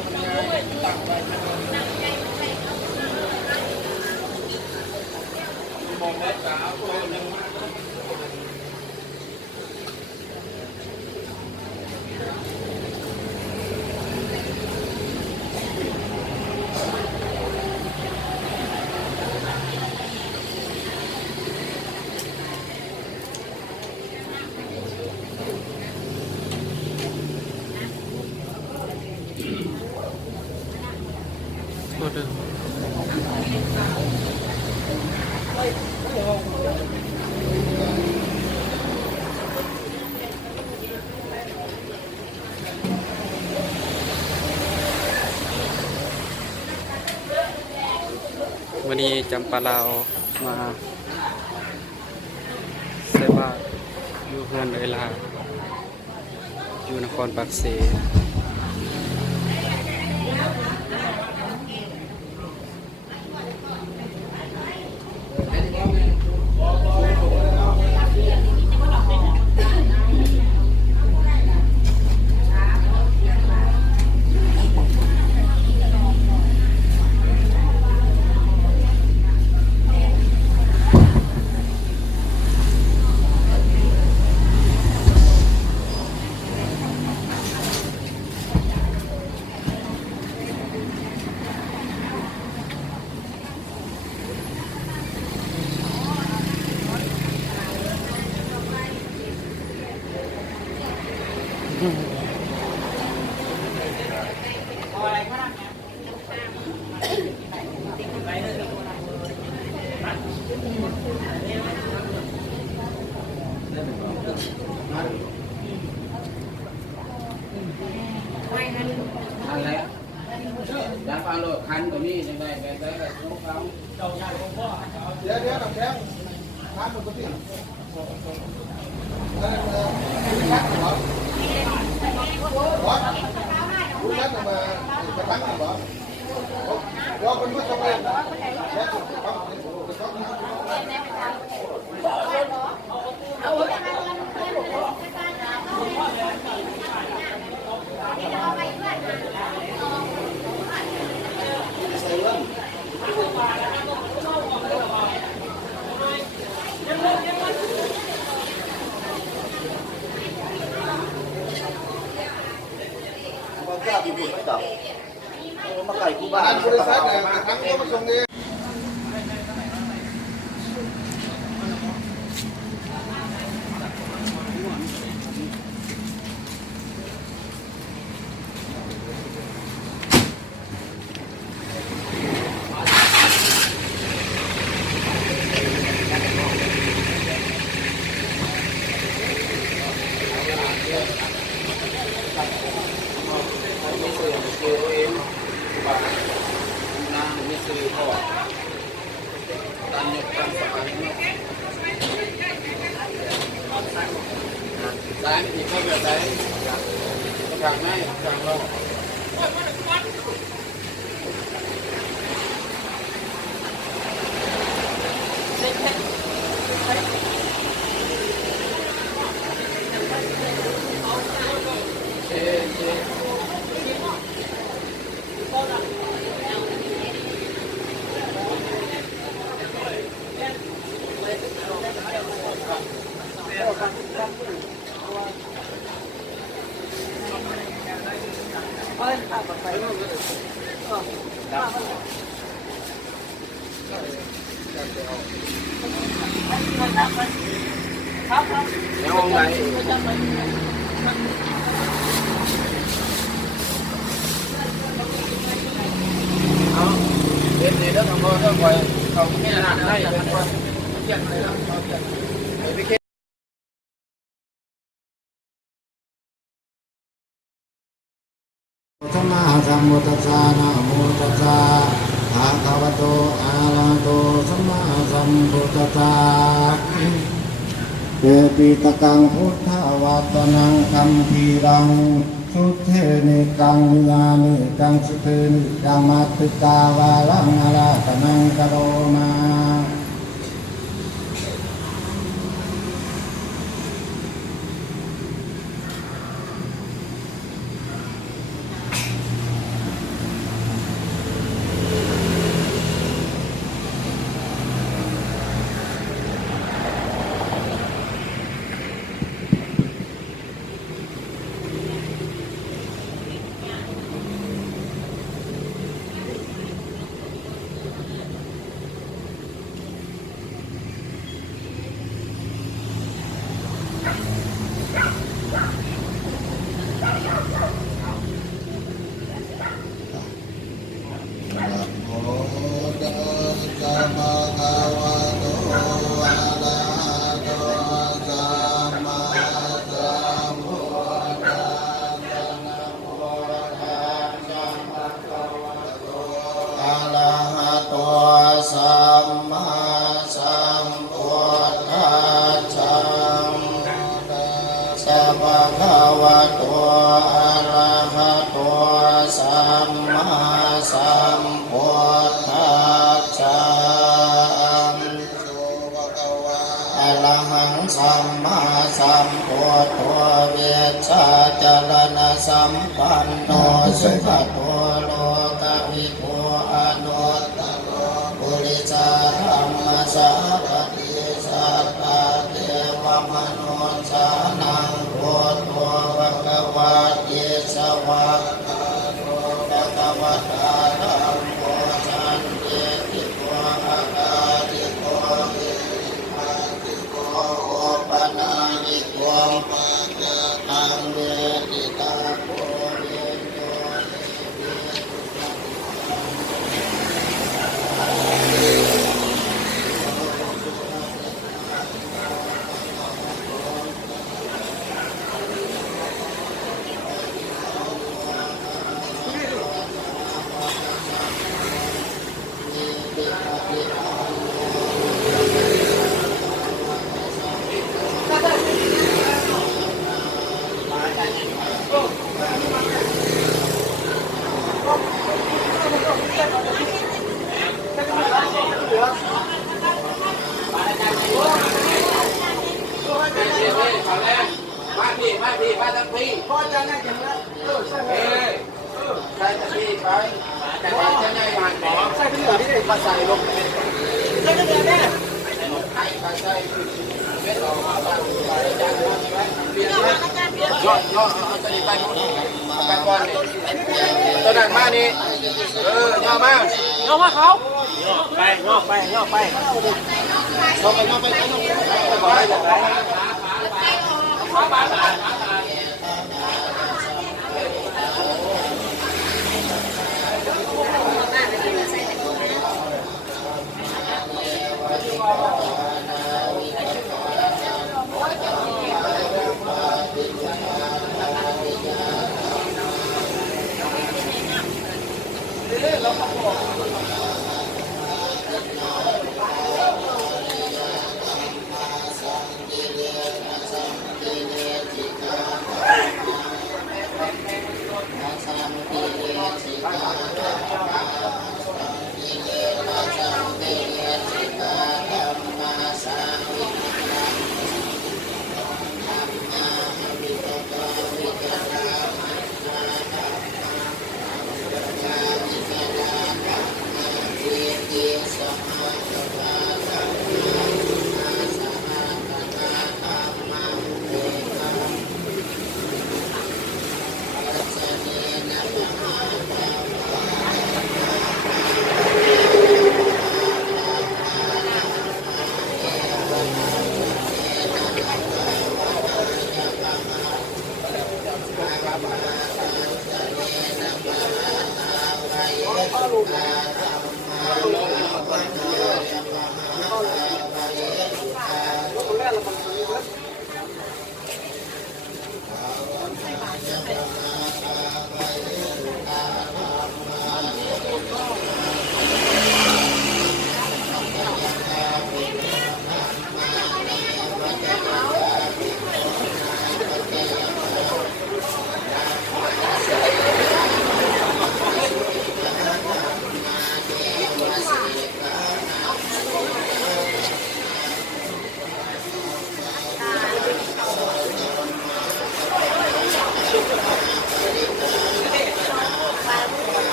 วันนี้จำปาลาวมาเซว่าอยู่เพื่อนเวลาอยู่นครปักเสđã pha lô khăn của mi đây đây đây là số không để đằng khác khăn một cái di buat kita. Makai kubahan boleh saja, tanggung masuk dia. Đấy thì không được đấy, càng ngay càng lâu. Nếu hôm nay bên này đất không có quay không nghe là đây là chuyện này là chuyệnสัมมาสัมพุทธัสสะนะโมตัสสะภะคะวะโตอะระหะโตสัมมาสัมพุทธัสสะเตปิตกังพุทธวัตนังคัมภีรังสุเทนิกังญาณิกังสุเทนิกังมัตติกาวาลังอราตนังกโรมา สัมมาสัมพุทธัสสะอะระหังสัมมาสัมพุทโธเวชชาจรณะสัมปันโนสุขโตโลกวิทูอนุตตโรปุริสธรรมสาปฏิสัตตาเทวมนุษานังพุทโธภควาติสวากขาโตภควตาธัมโมสันติโกอาคาติโกวิริมาติโกโอปนายิโกปัจจตังเวทิตาโกเวโย มาทั้งพี่พ่อจะนั่งอย่างนั้นใช่ทั้งพี่ไปแต่ว่าจะได้ผ่านหมอใช่ที่เหลือที่ได้มาใส่ลงใช่ที่เหลือเนี่ยใช่ใช่ไม่ต้องมาบ้านไปจ้างมาใช่ไหมเบียร์ย่อเอาตัวนี้ไปไปก่อนตัวนั้นมานี่ย่อมาเขาย่อไปขอให้จากไหน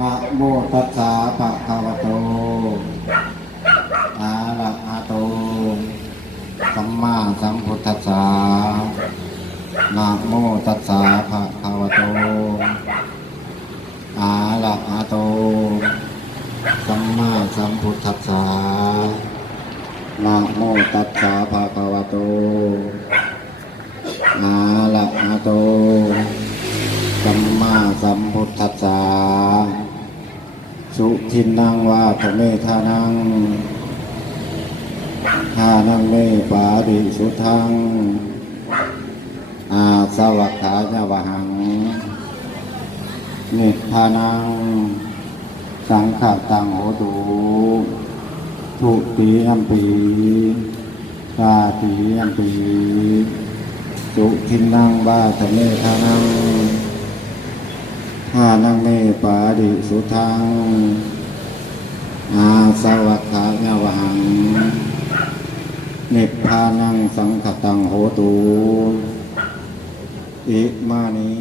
นะโมตัสสะภะคะวะโตอะระหะโตสัมมาสัมพุทธัสสะนะโมตัสสะภะคะวะโตอะระหะโตสัมมาสัมพุทธัสสะนะโมตัสสะภะคะวะโตอะระหะโตสัมมาสัมพุทธัสสะสุทินนังวาทะเมธานังทานังเมปาริสุทังอาสวัคขายะวะหังนิพพานังสังฆตังโหตุทุติยัมปีตาติยัมปีสุทินนังวาทะเมธานังทานังเมปาริสุทังอาสวัคขายะวะหังนิพพานังสังฆตังโหตุอิมานิ